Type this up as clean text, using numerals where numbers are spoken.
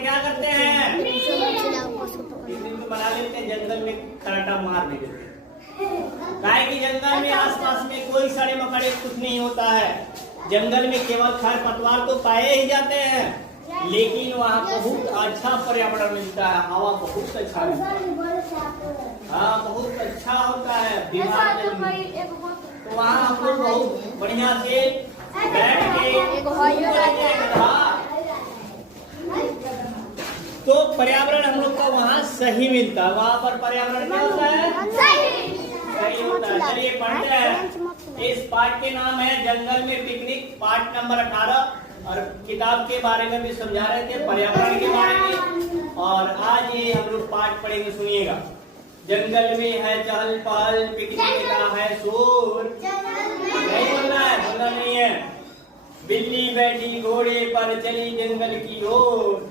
क्या करते हैं? पिकनिक बना लेते हैं, जंगल में खराटा मार नहीं देते। काहे कि जंगल में आसपास में कोई सड़े मकड़े कुछ नहीं होता है। जंगल में केवल खर पतवार तो पाए ही जाते हैं, लेकिन वहाँ बहुत अच्छा पर्यावरण मिलता है, हवा बहुत अच्छा मिलता है। हाँ, बहुत अच्छा होता है। बीमार तो वहाँ हम लोग बहुत बढ़िया से बैठ के तो पर्यावरण हम लोग का वहाँ सही मिलता है। वहाँ पर पर्यावरण क्या होता है? सही होता है। चलिए पढ़ते हैं। इस पाठ के नाम है जंगल में पिकनिक, पाठ नंबर 18। और किताब के बारे में भी समझा रहे थे, पर्यावरण के बारे में। और आज ये हम लोग पाठ पढ़ेंगे, सुनिएगा। जंगल में है चहल पहल, पिकनिक का है शोर। नहीं बोलना है, बोलना नहीं है। बिल्ली बैठी घोड़े पर चली जंगल की ओर।